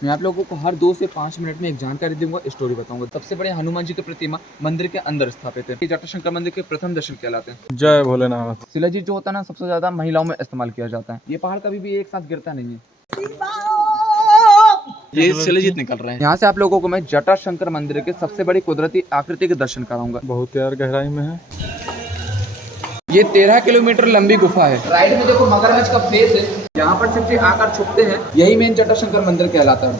मैं आप लोगों को हर 2 से 5 मिनट में एक जानकारी दूंगा, स्टोरी बताऊंगा। सबसे बड़े हनुमान जी की प्रतिमा मंदिर के अंदर स्थापित है। ये जटाशंकर मंदिर के प्रथम दर्शन कहलाते हैं। जय भोलेनाथ। शिलाजीत जो होता है ना, सबसे ज्यादा महिलाओं में इस्तेमाल किया जाता है। ये पहाड़ कभी भी एक साथ गिरता नहीं है। ये शिलाजीत निकल रहे हैं। यहाँ से आप लोगों को मैं जटाशंकर मंदिर के सबसे बड़ी कुदरती आकृति के दर्शन कराऊंगा। बहुत यार गहराई में है। ये 13 किलोमीटर लंबी गुफा है। राइट में देखो मगरमच्छ का फेस है। यहाँ पर शिव जी आकर छुपते हैं। यही मेन जटाशंकर मंदिर कहलाता है।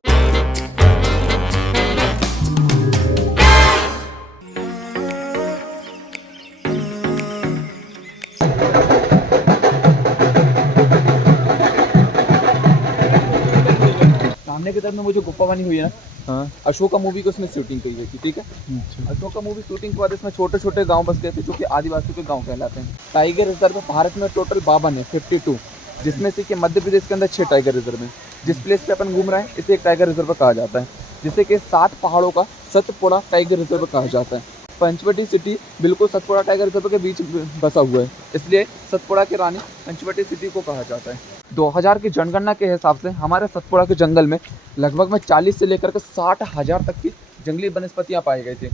सामने की तरफ में वो जो गुफा बनी हुई है ना, हाँ। अशोका मूवी की उसमें शूटिंग की गई थी। ठीक है, अच्छा। अशोका मूवी शूटिंग के बाद इसमें छोटे छोटे गांव बस गए थे, जो कि आदिवासियों के गांव कहलाते हैं। टाइगर रिजर्व भारत में टोटल 52 है, 52, जिसमें से कि मध्य प्रदेश के अंदर 6 टाइगर रिजर्व है। जिस प्लेस पे अपन घूम रहे हैं इसे एक टाइगर रिजर्व कहा जाता है, जिसे कि 7 पहाड़ों का सतपुड़ा टाइगर रिजर्व कहा जाता है। पंचवटी सिटी बिल्कुल सतपुड़ा टाइगर रिजर्व के बीच बसा हुआ है, इसलिए सतपुड़ा की रानी पंचवटी सिटी को कहा जाता है। 2000 की जनगणना के हिसाब से हमारे सतपुड़ा के जंगल में लगभग में 40 से लेकर के 60,000 तक की जंगली वनस्पतियाँ पाई गई थी।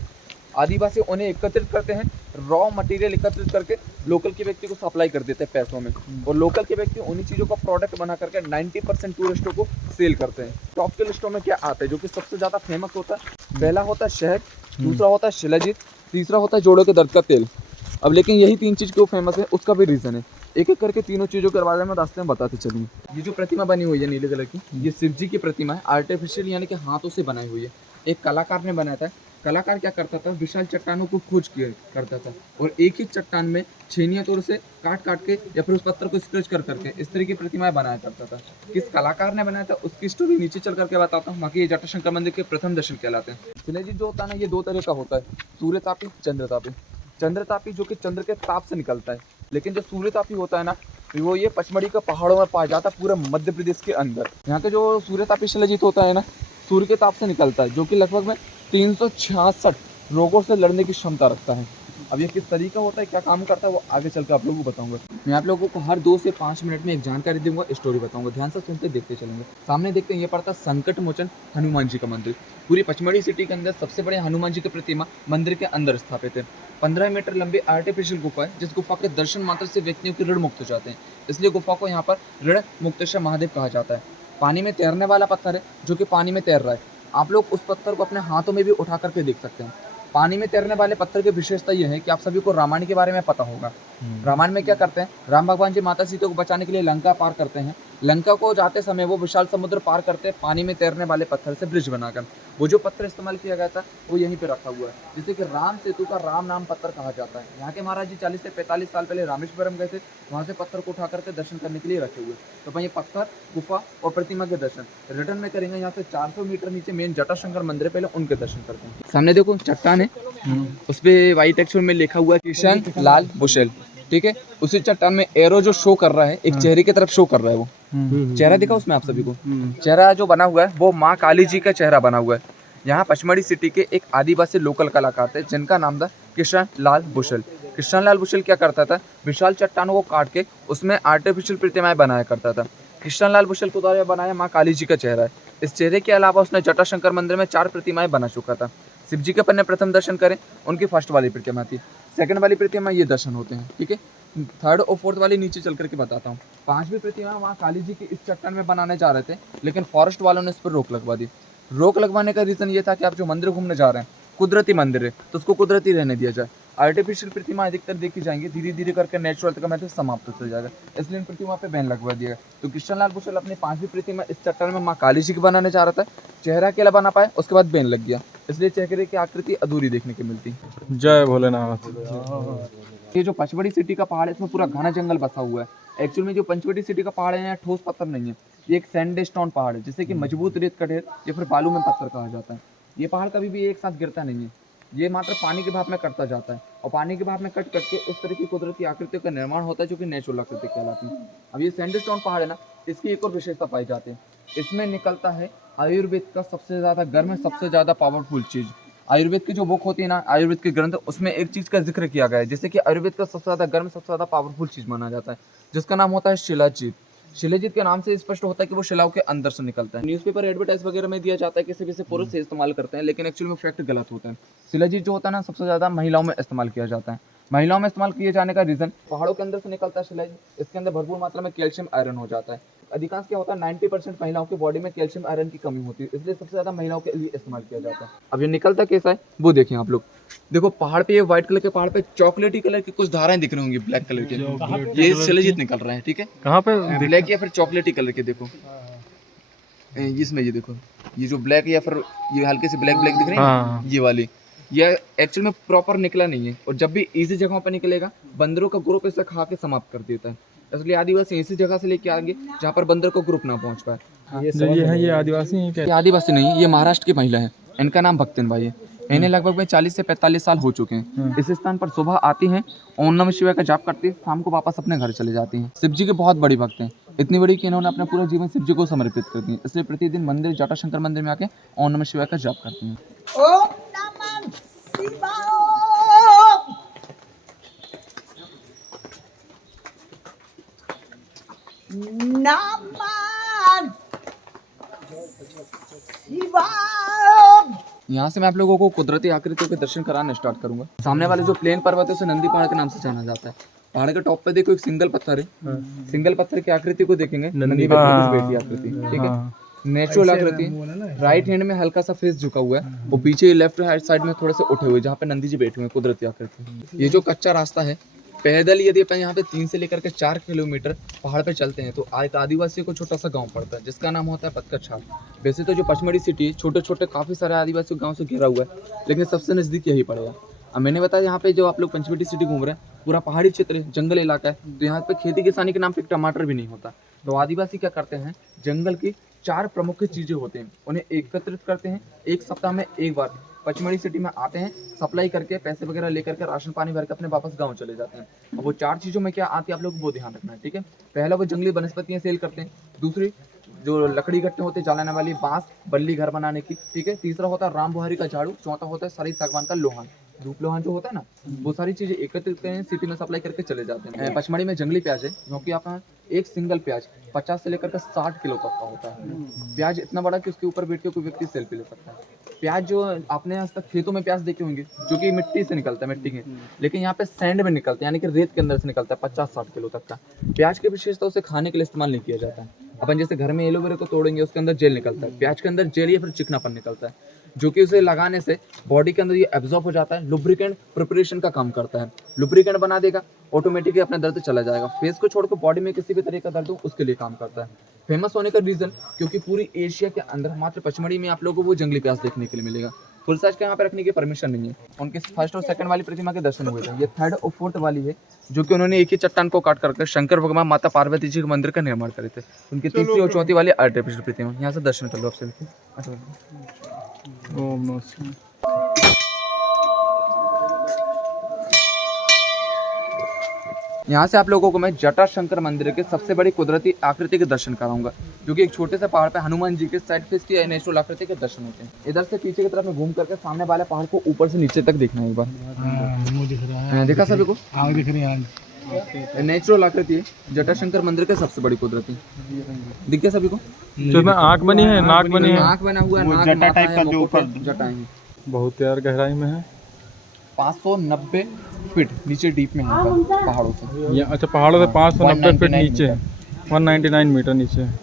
आदिवासी उन्हें एकत्रित करते हैं, रॉ मटेरियल एकत्रित करके लोकल के व्यक्ति को सप्लाई कर देते हैं पैसों में, और लोकल के व्यक्ति उन्हीं चीज़ों का प्रोडक्ट बना करके 90% टूरिस्टों को सेल करते हैं। टॉप के लिस्टों में क्या आता है जो कि सबसे ज़्यादा फेमस होता है? पहला होता है शहद, दूसरा होता है शिलाजीत, तीसरा होता है जोड़ों के दर्द का तेल। अब लेकिन यही 3 चीज़ क्यों फेमस है उसका भी रीज़न है। एक एक करके तीनों चीज़ों के बारे में रास्ते में बताते चलिए। ये जो प्रतिमा बनी हुई है नीले कलर की, ये शिव जी की प्रतिमा है, आर्टिफिशियल यानी कि हाथों से बनाई हुई है। एक कलाकार ने बनाया था। कलाकार क्या करता था, विशाल चट्टानों को खोज किया करता था और एक ही चट्टान में छेनिया तौर से काट काट के या फिर उस पत्थर को स्क्रैच कर करके इस तरह की प्रतिमाएं बनाया करता था। किस कलाकार ने बनाया था उसकी स्टोरी नीचे चल करके बताता हूँ। बाकी ये जटाशंकर मंदिर के प्रथम दर्शन कहलाते हैं। शिलाजीत जो होता है ना, ये 2 तरह का होता है, सूर्यतापी, चंद्रतापी। चंद्रतापी जो कि चंद्र के ताप से निकलता है, लेकिन जो सूर्यतापी होता है ना, वो ये पचमढ़ी के पहाड़ों में पाया जाता है, पूरे मध्य प्रदेश के अंदर। यहाँ के जो सूर्यतापी शिलाजीत होता है ना, सूर्य के ताप से निकलता है, जो कि लगभग में 366 रोगों से लड़ने की क्षमता रखता है। अब ये किस तरीका होता है, क्या काम करता है, वो आगे चल के आप लोगों को बताऊंगा। मैं आप लोगों को हर 2 से 5 मिनट में एक जानकारी दूंगा, स्टोरी बताऊंगा। ध्यान से सुनते देखते चलेंगे। सामने देखते हैं, ये पड़ता है संकट मोचन हनुमान जी का मंदिर। पूरी पचमढ़ी सिटी के अंदर सबसे बड़े हनुमान जी की प्रतिमा मंदिर के अंदर स्थापित है। 15 मीटर लंबी आर्टिफिशियल गुफा है, जिस गुफा के दर्शन मात्र से व्यक्तियों के ऋण मुक्त हो जाते हैं, इसलिए गुफा को यहाँ पर ऋण मुक्तेश्वर महादेव कहा जाता है। पानी में तैरने वाला पत्थर है, जो कि पानी में तैर रहा है। आप लोग उस पत्थर को अपने हाथों में भी उठा करके देख सकते हैं। पानी में तैरने वाले पत्थर की विशेषता यह है कि आप सभी को रामायण के बारे में पता होगा। रामायण में क्या करते हैं, राम भगवान जी माता सीता को बचाने के लिए लंका पार करते हैं। लंका को जाते समय वो विशाल समुद्र पार करते हैं पानी में तैरने वाले पत्थर से ब्रिज बनाकर। वो जो पत्थर इस्तेमाल किया गया था वो यहीं पे रखा हुआ है, जिसे कि राम सेतु का राम नाम पत्थर कहा जाता है। यहाँ के महाराज जी 40 से 45 साल पहले रामेश्वरम गए थे, वहाँ से पत्थर को उठा करके दर्शन करने के लिए रखे हुए। तो भाई ये पत्थर, गुफा और प्रतिमा के दर्शन रिटर्न में करेंगे। यहाँ से 400 मीटर नीचे मेन जटाशंकर मंदिर है, पहले उनके दर्शन करते हैं। सामने देखो चट्टान है, उस पे व्हाइट अक्षर में लिखा हुआ है किशन लाल बुशेल। ठीक है, उसी चट्टान में एरो जो शो कर रहा है, एक चेहरे की तरफ शो कर रहा है, वो चेहरा दिखा उसमें आप सभी को। चेहरा जो बना हुआ है वो माँ काली जी का चेहरा बना हुआ है। यहाँ पचमढ़ी सिटी के एक आदिवासी लोकल कलाकार थे, जिनका नाम था किशन लाल बुशेल। कृष्ण लाल बुशेल क्या करता था, विशाल चट्टानों को काट के उसमें आर्टिफिशियल प्रतिमाएं बनाया करता था। कृष्ण लाल बुशेल को द्वारा बनाया माँ काली जी का चेहरा है। इस चेहरे के अलावा उसने जटाशंकर मंदिर में 4 प्रतिमाएं बना चुका था। शिव जी के अपन ने प्रथम दर्शन करें, उनकी फर्स्ट वाली प्रतिमा थी। सेकंड वाली प्रतिमा ये दर्शन होते हैं। ठीक है, थर्ड और फोर्थ वाली नीचे चल करके बताता हूँ। 5वीं प्रतिमा वहाँ काली जी की इस चट्टान में बनाने जा रहे थे, लेकिन फॉरेस्ट वालों ने इस पर रोक लगवा दी। रोक लगवाने का रीज़न ये था कि आप जो मंदिर घूमने जा रहे हैं कुदरती मंदिर है, तो उसको कुदरती रहने दिया जाए। आर्टिफिशियल प्रतिमा अधिकतर देखी जाएंगी, धीरे धीरे करके नेचुरल का मेथड समाप्त होता जाएगा, इसलिए इन प्रतिमा पे बैन लगवा दिया। तो कृष्ण लाल बुशेल अपनी 5वीं प्रतिमा इस चट्टान में माँ काली जी की बनाने जा रहा था, चेहरा अकेला बना पाए, उसके बाद बैन लग गया, इसलिए चेहरे की आकृति अधूरी देखने को मिलती। जय भोलेनाथ। ये जो पचमढ़ी सिटी का पहाड़ है, इसमें पूरा घना जंगल बसा हुआ है। एक्चुअल में जो पंचवटी सिटी का पहाड़ है, यहाँ ठोस पत्थर नहीं है, ये एक सैंडस्टोन पहाड़ है, जिसे कि मजबूत रेत का ढेर या फिर बालू में पत्थर कहा जाता है। ये पहाड़ कभी भी एक साथ गिरता नहीं है, ये मात्र पानी के भाप में कटता जाता है, और पानी के भाप में कट कट के इस तरह की कुदरती आकृतियों का निर्माण होता है, जो कि नेचुरल आकृति कहलाती है। अब ये सैंडस्टोन पहाड़ है ना, इसकी एक और विशेषता पाई जाती है, इसमें निकलता है आयुर्वेद का सबसे ज़्यादा गर्म, सबसे ज़्यादा पावरफुल चीज़। आयुर्वेद की जो बुक होती है ना, आयुर्वेद के ग्रंथ, उसमें एक चीज़ का जिक्र किया गया है, जैसे कि आयुर्वेद का सबसे ज़्यादा गर्म, सबसे ज़्यादा पावरफुल चीज़ माना जाता है, जिसका नाम होता है शिलाजीत। शिलाजीत के नाम से स्पष्ट होता है कि वो शिलाओं के अंदर से निकलता है। न्यूज़पेपर एडवर्टाइज वगैरह में दिया जाता है कि सिर्फ इसे पुरुष से इस्तेमाल करते हैं, लेकिन एक्चुअली में फैक्ट गलत होता है। शिलाजीत जो होता है ना, सबसे ज़्यादा महिलाओं में इस्तेमाल किया जाता है। महिलाओं में इस्तेमाल किए जाने का रीज़न, पहाड़ों के अंदर से निकलता है शिलाजीत, इसके अंदर भरपूर मात्रा में कैल्शियम आयरन हो जाता है। अधिकांश क्या होता है, 90% महिलाओं की बॉडी में कैल्शियम आयरन की कमी होती है, इसलिए सबसे ज़्यादा महिलाओं के लिए इस्तेमाल किया जाता है। अब ये निकलता कैसा है वो देखिए आप लोग। देखो पहाड़ पे, ये व्हाइट कलर के पहाड़ पे चॉकलेटी कलर की कुछ धाराएं दिख रही होंगी ब्लैक कलर की, ये शिलाजीत निकल रहा है। ठीक है, कहाँ पे? ब्लैक या फिर चॉकलेटी कलर के। देखो इसमें ये देखो, ये जो ब्लैक या फिर ये हल्के से ब्लैक ब्लैक दिख रही है ना, ये वाली, ये एक्चुअल में प्रॉपर निकला नहीं है, और जब भी इजी जगहों पर निकलेगा बंदरों का ग्रुप इसे खा के समाप्त कर देता है। इसलिए आदिवासी ऐसी जगह से लेके आएंगे जहाँ पर बंदर को ग्रुप ना पहुँच पाए। जो ये है, ये आदिवासी हैं क्या? ये आदिवासी नहीं, ये महाराष्ट्र की महिला है, इनका नाम भक्तिन भाई है। इन्हें लगभग में 40 से 45 साल हो चुके हैं। इस स्थान पर सुबह आती हैं, ओम नमः शिवाय का जाप करती हैं, शाम को वापस अपने घर चले जाती हैं। शिव जी के बहुत बड़ी भक्त हैं, इतनी बड़ी कि इन्होंने अपना पूरा जीवन शिव जी को समर्पित कर दिया, इसलिए प्रतिदिन मंदिर जटाशंकर मंदिर में आके ओम नमः शिवाय का जाप करती हैं। ओम नमः शिवाय। नमः शिवाय। यहाँ से मैं आप लोगों को कुदरती आकृतियों के दर्शन कराना स्टार्ट करूंगा। सामने वाले जो प्लेन पर्वत है उसे नंदी पहाड़ के नाम से जाना जाता है। पहाड़ के टॉप पे देखो एक सिंगल पत्थर है, सिंगल पत्थर की आकृति को देखेंगे, नंदी बैठी आकृति, ठीक है, नेचुरल आकृति। राइट हैंड में हल्का सा फेस झुका हुआ है, और पीछे लेफ्ट साइड में थोड़े से उठे हुए जहाँ पे नंदी जी बैठे हुए हैं, कुदरती आकृति। ये जो कच्चा रास्ता है, पैदल यदि अपन यहाँ पे 3 से लेकर के 4 किलोमीटर पहाड़ पे चलते हैं तो आदिवासियों को छोटा सा गांव पड़ता है जिसका नाम होता है पतकछाड़। वैसे तो जो पचमढ़ी सिटी है, छोटे छोटे काफ़ी सारे आदिवासी गांव से घिरा हुआ है, लेकिन सबसे नज़दीक यही पड़ेगा। अब मैंने बताया यहाँ पे जो आप लोग पंचवटी सिटी घूम रहे हैं, पूरा पहाड़ी क्षेत्र है, जंगल इलाका है, तो यहाँ पे खेती किसानी के नाम पे टमाटर भी नहीं होता। तो आदिवासी क्या करते हैं, जंगल की 4 प्रमुख चीज़ें होते हैं, उन्हें एकत्रित करते हैं, एक सप्ताह में एक बार पचमढ़ी सिटी में आते हैं, सप्लाई करके पैसे वगैरह लेकर के राशन पानी भर के अपने वापस गांव चले जाते हैं। अब वो 4 चीज़ों में क्या आती है आप लोग वो ध्यान रखना है, ठीक है। पहला वो जंगली वनस्पतियाँ सेल करते हैं, दूसरी जो लकड़ी इकट्ठे होते हैं जलाने वाली बांस बल्ली घर बनाने की, ठीक है, तीसरा होता है राम बुहारी का झाड़ू, चौथा होता है सारी सागवान का लोहान, धूप लोहान जो होता है ना, वो सारी चीजें एकत्रित करते हैं, सिटी में सप्लाई करके चले जाते हैं। पचमढ़ी में जंगली प्याज है, क्योंकि आप एक सिंगल प्याज 50 से लेकर के 60 किलो तक का होता है। प्याज इतना बड़ा कि उसके ऊपर बैठ के कोई व्यक्ति सेल्फी ले सकता है। प्याज जो आपने आज तक खेतों में प्याज देखे होंगे जो कि मिट्टी से निकलता है, मिट्टी के, लेकिन यहाँ पे सैंड में निकलता है, यानी कि रेत के अंदर से निकलता है 50-60 किलो तक का। प्याज की विशेषता उसे खाने के लिए इस्तेमाल नहीं किया जाता है। अपन जैसे घर में एलोवेरा को तोड़ेंगे उसके अंदर जेल निकलता है, प्याज के अंदर जेल या फिर चिकनापन निकलता है, जो कि उसे लगाने से बॉडी के अंदर ये एब्जॉर्ब हो जाता है, लुब्रिकेंट प्रिपरेशन का काम करता है, लुब्रिकेंट बना देगा, ऑटोमेटिकली अपना दर्द चला जाएगा। फेस को छोड़कर बॉडी में किसी भी तरह का दर्द हो उसके लिए काम करता है। फेमस होने का रीजन क्योंकि पूरी एशिया के अंदर मात्र पचमढ़ी में आप लोगों को वो जंगली प्याज देखने के लिए मिलेगा। फुल साइज के यहाँ पे रखने की परमिशन नहीं है। उनके फर्स्ट और सेकंड वाली प्रतिमा के दर्शन हुए थे, ये थर्ड और फोर्थ वाली है जो कि उन्होंने एक ही चट्टान को काट करके शंकर भगवान माता पार्वती जी के मंदिर का निर्माण करे थे। उनकी तीसरी और चौथी वाली आर्टिफिशियल प्रतिमा, यहाँ से दर्शन कर लो आपसे। ओम नमः शिवाय। यहाँ से आप लोगों को मैं जटाशंकर मंदिर के सबसे बड़ी कुदरती आकृति के दर्शन कराऊंगा, जो कि एक छोटे से पहाड़ पे हनुमान जी के साइड फेस की नेचुरल आकृति के दर्शन होते हैं। इधर से पीछे की तरफ में घूम करके सामने वाले पहाड़ को ऊपर से नीचे तक देखना है एक बार। दिख रहा है, देखा सभी को, आग दिख रही है, नेचुरल आकृति है जटाशंकर मंदिर के सबसे बड़ी कुदरती। दिख गया सभी को, जो में आँख बनी है, नाक बनी है, नाक बना हुआ है, नाक जटा टाइप का जो ऊपर जटाएं हैं। बहुत यार गहराई में है। 590 फीट नीचे डीप में है पहाड़ों से। ये अच्छा, पहाड़ों से 590 फीट नीचे है, 199 मीटर नीचे है।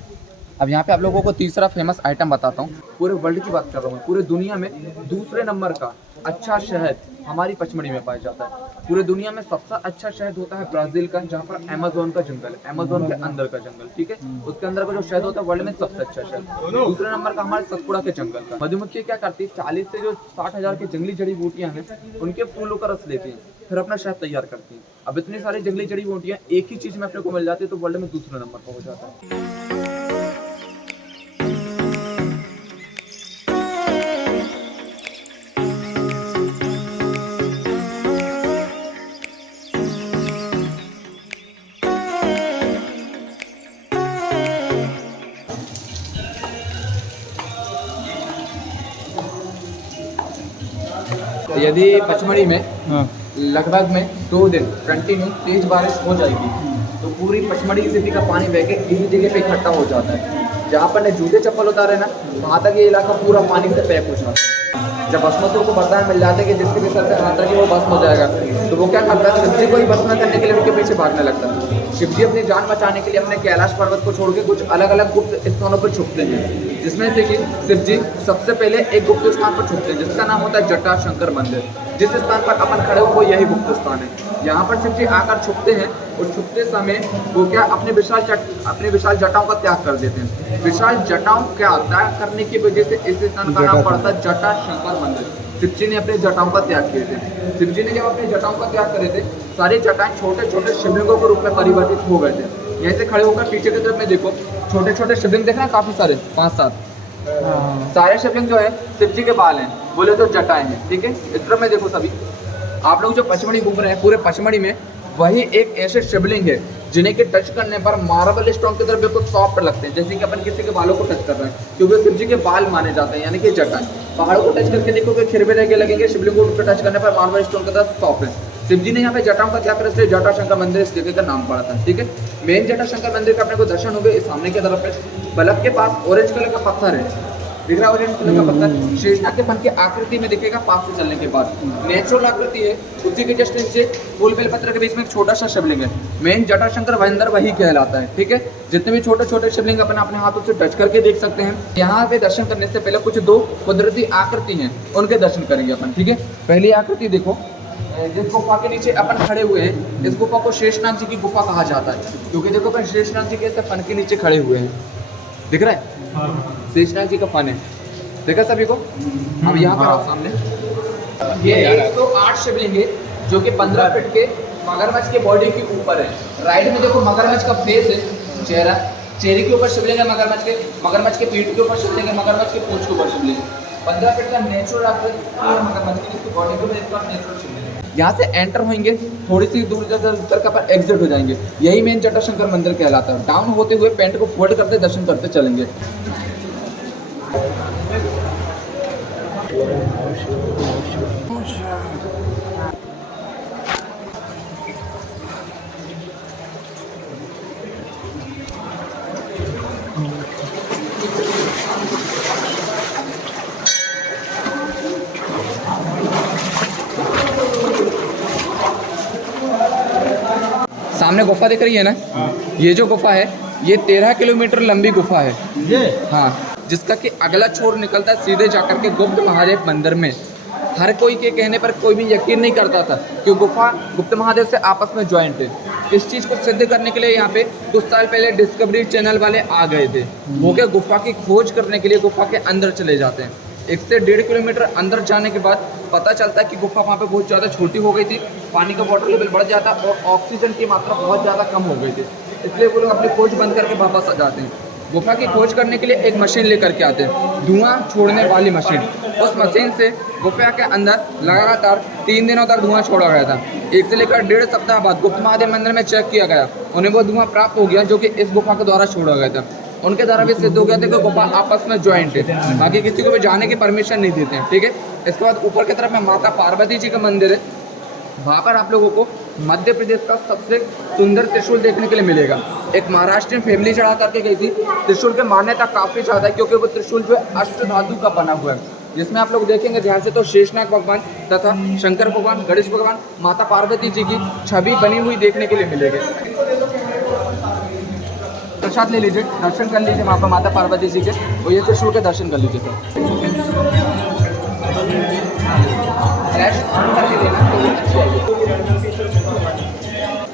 अब यहाँ पे आप लोगों को तीसरा फेमस आइटम बताता हूँ। पूरे वर्ल्ड की बात कर रहा हूँ, पूरे दुनिया में दूसरे नंबर का अच्छा शहद हमारी पचमढ़ी में पाया जाता है। पूरे दुनिया में सबसे अच्छा शहद होता है ब्राजील का, जहाँ पर अमेज़न का जंगल है, अमेज़न के अंदर का जंगल, ठीक है, उसके अंदर का जो शहद होता है वर्ल्ड में सबसे अच्छा शहद। दूसरे नंबर का हमारे सतपुड़ा के जंगल का। मधुमक्खी क्या करती है, 40 से जो 60,000 की जंगली जड़ी बूटियां हैं उनके फूलों का रस लेती हैं, फिर अपना शहद तैयार करती हैं। अब इतनी सारी जंगली जड़ी बूटियां एक ही चीज में अपने को मिल जाती है तो वर्ल्ड में दूसरे नंबर पर हो जाता है। यदि पचमढ़ी में हाँ, लगभग में 2 दिन कंटिन्यू तेज बारिश हो जाएगी तो पूरी पचमढ़ी सिटी का पानी बह के इसी जगह पे इकट्ठा हो जाता है। जहाँ पर ने जूते चप्पल उतारे ना, वहाँ तक ये इलाका पूरा पानी से पैक हो जाता है। जब भस्मासुर को वरदान मिल जाता है कि जिसके भी सर से हाथ रखिए वो भस्म हो जाएगा, तो वो क्या करता है, शिवजी को ही भस्म करने के लिए उनके पीछे भागने लगता है। शिवजी अपनी जान बचाने के लिए अपने कैलाश पर्वत को छोड़ के कुछ अलग अलग गुप्त स्थानों पर छुपते हैं, जिसमें से कि शिवजी सबसे पहले एक गुप्त स्थान पर छुपते हैं जिसका नाम होता है जटाशंकर मंदिर। जिस स्थान पर अपन खड़े हो वो यही गुप्त स्थान है। यहाँ पर शिवजी आकर छुपते हैं और छुपते समय वो क्या अपने विशाल जटाओं का त्याग कर देते हैं। विशाल जटाओं का त्याग करने की वजह से इस स्थान का नाम पड़ता है जटाशंकर मंदिर। शिवजी ने अपने जटाओं का त्याग किए थे। शिवजी ने जब अपने जटाओं का त्याग करे थे, सारी जटाएं छोटे छोटे शिवलिंगों के रूप में परिवर्तित हो गए थे। यहीं से खड़े होकर पीछे की तरफ में देखो, छोटे छोटे शिवलिंग देखना, काफी सारे 5-7 सारे शिवलिंग जो है शिवजी के बाल हैं, बोले तो जटाएं हैं। ठीक है, इस तरफ में देखो सभी आप लोग जो पचमढ़ी घूम रहे हैं, पूरे पचमढ़ी में वही एक ऐसे शिवलिंग है जिन्हें के टच करने पर मार्बल स्टोन की तरफ बिल्कुल सॉफ्ट लगते हैं, जैसे कि अपन किसी के बालों को टच कर रहे हैं, क्योंकि शिवजी के बाल माने जाते हैं, यानी कि जटाएं। पहाड़ों को टच करके देखोगे खिरबे रह के लगेंगे, शिवलिंग को टच करने पर मार्बल स्टोन की तरफ सॉफ्ट है। शिवजी ने यहाँ पे जटाओं का त्याग कर इसलिए जटाशंकर मंदिर इस जगह का नाम पड़ा था। ठीक है, मेन जटाशंकर मंदिर का अपने को दर्शन हो गए। इस सामने की तरफ में बल्ब के पास ऑरेंज कलर का पत्थर है, दिख रहा है ऑरेंज कलर का पत्थर, शेषनाग के फन की आकृति में दिखेगा पास से चलने के बाद। नेचुरल आकृति है, उसी के जस्ट नीचे फूल बेलपत्र के बीच में एक छोटा सा शिवलिंग है। मेन जटाशंकर मंदिर वही कहलाता है। ठीक है, जितने भी छोटे छोटे शिवलिंग अपन अपने हाथों से टच करके देख सकते हैं। यहाँ पे दर्शन करने से पहले कुछ 2 कुदरती आकृति हैं, उनके दर्शन करेंगे अपन। ठीक है, पहली आकृति देखो, जिस गुफा के नीचे अपन खड़े हुए हैं, इस गुफा को शेषनाग जी की गुफा कहा जाता है, क्योंकि देखो अपन शेषनाग जी के फन के नीचे खड़े हुए हैं, दिख रहा है शेषनाग जी का फन है, देखा सभी को। अब यहाँ पर आप सामने ये 108 शिवलिंग है जो कि 15 फीट के मगरमच्छ के बॉडी के ऊपर है। राइट में देखो मगरमच्छ का फेस है, चेहरे के ऊपर शिवलिंग है, मगरमच्छ के पीठ के ऊपर शिवलिंग है, मगरमच्छ के पूंछ के ऊपर शिवलिंग है। 15 फीट का नेचुरल आकृति मगरमच्छ की बॉडी के ऊपर इसका नेचुरल शिवलिंग है। यहाँ से एंटर होंगे, थोड़ी सी दूर उतर कर एग्जिट हो जाएंगे, यही मेन जटाशंकर मंदिर कहलाता है। डाउन होते हुए पेंट को फोल्ड करते दर्शन करते चलेंगे। सामने गुफा दिख रही है ना, ये जो गुफा है ये 13 किलोमीटर लंबी गुफा है ये, हाँ, जिसका कि अगला छोर निकलता है सीधे जाकर के गुप्त महादेव मंदिर में। हर कोई के कहने पर कोई भी यकीन नहीं करता था कि गुफा गुप्त महादेव से आपस में ज्वाइंट है। इस चीज़ को सिद्ध करने के लिए यहाँ पे कुछ साल पहले डिस्कवरी चैनल वाले आ गए थे। वो क्या गुफा की खोज करने के लिए गुफा के अंदर चले जाते हैं। 1 से 1.5 किलोमीटर अंदर जाने के बाद पता चलता है कि गुफा वहाँ पे बहुत ज़्यादा छोटी हो गई थी, पानी का वाटर लेवल बढ़ जाता और ऑक्सीजन की मात्रा बहुत ज़्यादा कम हो गई थी, इसलिए वो लोग अपनी खोज बंद करके वापस आ जाते हैं। गुफा की खोज करने के लिए एक मशीन लेकर के आते हैं, धुआं छोड़ने वाली मशीन। उस मशीन से गुफा के अंदर लगातार 3 दिनों तक धुआं छोड़ा गया था। 1 से लेकर 1.5 सप्ताह बाद गुप्त महादेव मंदिर में चेक किया गया, उन्हें वो धुआं प्राप्त हो गया जो कि इस गुफा के द्वारा छोड़ा गया था। उनके द्वारा भी सिद्ध हो गया था कि गुफा आपस में ज्वाइंट है, बाकी किसी को भी जाने की परमिशन नहीं देते हैं। ठीक है, इसके बाद ऊपर की तरफ में माता पार्वती जी का मंदिर है, वहाँ पर आप लोगों को मध्य प्रदेश का सबसे सुंदर त्रिशूल देखने के लिए मिलेगा। एक महाराष्ट्रियन फैमिली चढ़ा करके गई थी। त्रिशूल की मान्यता काफ़ी ज़्यादा है क्योंकि वो त्रिशूल जो है अष्ट धातु का बना हुआ है, जिसमें आप लोग देखेंगे ध्यान से तो शेषनाग भगवान तथा शंकर भगवान, गणेश भगवान, माता पार्वती जी की छवि बनी हुई देखने के लिए मिलेगी। प्रसाद ले लीजिए, दर्शन कर लीजिए वहाँ पर माता पार्वती जी के, और ये त्रिशूल के दर्शन कर लीजिए।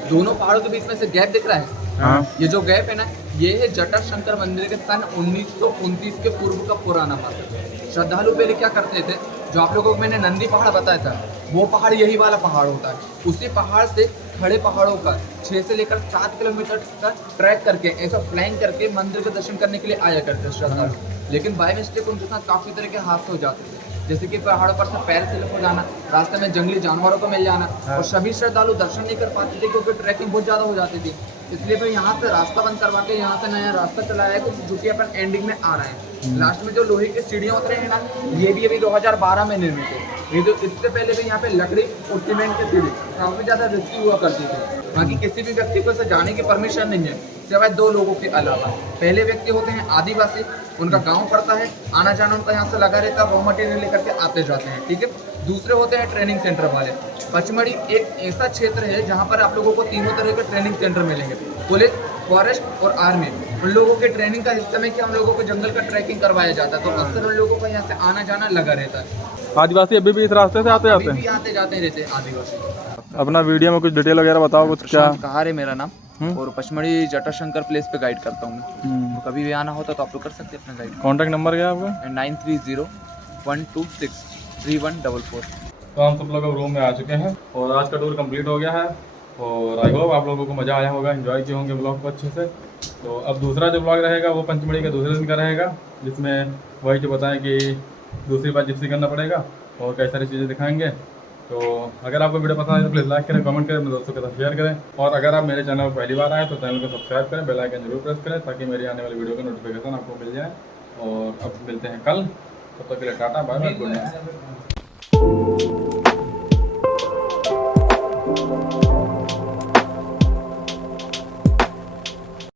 दोनों पहाड़ों के बीच में से गैप दिख रहा है, हाँ। ये जो गैप है ना, ये है जटाशंकर मंदिर के सन 1929 के पूर्व का पुराना पहाड़। श्रद्धालु पहले क्या करते थे, जो आप लोगों को मैंने नंदी पहाड़ बताया था, वो पहाड़ यही वाला पहाड़ होता है। उसी पहाड़ से खड़े पहाड़ों का 6 से लेकर 7 किलोमीटर का ट्रैक करके ऐसा फ्लाइंग करके मंदिर के दर्शन करने के लिए आया करते श्रद्धालु। लेकिन बाय मिस्टेक उनके साथ काफ़ी तरह के हादसे हो जाते थे, जैसे कि पहाड़ों पर से पैर स्लिप हो जाना, रास्ते में जंगली जानवरों को मिल जाना, और सभी श्रद्धालु दर्शन नहीं कर पाते थे क्योंकि ट्रैकिंग बहुत ज़्यादा हो जाती थी। इसलिए फिर यहाँ से रास्ता बंद करवा के यहाँ से नया रास्ता चलाया है, जो कि अपन एंडिंग में आ रहे हैं। लास्ट में जो लोहे की सीढ़ियाँ उतरे हैं ना, ये भी अभी 2012 में निर्मित है। ये तो इससे पहले भी यहाँ पे लकड़ी और सीमेंट की सीढ़ी काफ़ी ज़्यादा रिस्की हुआ करती थी। बाकी किसी भी व्यक्ति को इसे जाने की परमिशन नहीं है सिवाय 2 लोगों के अलावा। पहले व्यक्ति होते हैं आदिवासी, उनका गांव पड़ता है, आना जाना उनका यहाँ से लगा रहता है, रॉ मटेरियल लेकर के आते जाते हैं, ठीक है। दूसरे होते हैं ट्रेनिंग सेंटर वाले। पचमढ़ी एक ऐसा क्षेत्र है जहाँ पर आप लोगों को तीनों तरह के ट्रेनिंग सेंटर मिलेंगे, पुलिस, फॉरेस्ट और आर्मी। उन लोगों के ट्रेनिंग का हिस्सा में कि हम लोगों को जंगल का ट्रैकिंग करवाया जाता है, तो अक्सर उन लोगों का यहाँ से आना जाना लगा रहता है। आदिवासी अभी भी इस रास्ते से आते अभी जाते भी हैं? आते जाते रहते हैं आदिवासी। अपना वीडियो में कुछ डिटेल वगैरह बताओ कुछ क्या? प्रशांत कहार है मेरा नाम, और पचमढ़ी जटाशंकर प्लेस पे गाइड करता हूँ मैं। तो कभी भी आना होता तो आप लोग कर सकते हैं अपना गाइड। कॉन्टैक्ट नंबर क्या है आपका? 9301263144। तो हम सब लोग अब रूम में आ चुके हैं और आज का टूर कंप्लीट हो गया है और आई होप आप लोगों को मज़ा आया होगा, एंजॉय किए होंगे ब्लॉग को अच्छे से। तो अब दूसरा जो ब्लॉग रहेगा वो पंचमढ़ी के दूसरे दिन का रहेगा, जिसमें वही जो बताएं कि दूसरी बार जिप्सी करना पड़ेगा और कई सारी चीज़ें दिखाएंगे। तो अगर आपको वीडियो पसंद आए तो प्लीज़ लाइक करें, कमेंट करें, अपने दोस्तों के साथ शेयर करें, और अगर आप मेरे चैनल पर पहली बार आए तो चैनल को सब्सक्राइब करें, बेल आइकन जरूर प्रेस करें ताकि मेरी आने वाली वीडियो का नोटिफिकेशन आपको मिल जाए। और अब मिलते हैं कल, तब तक के लिए ta-ta, bye bye, good night.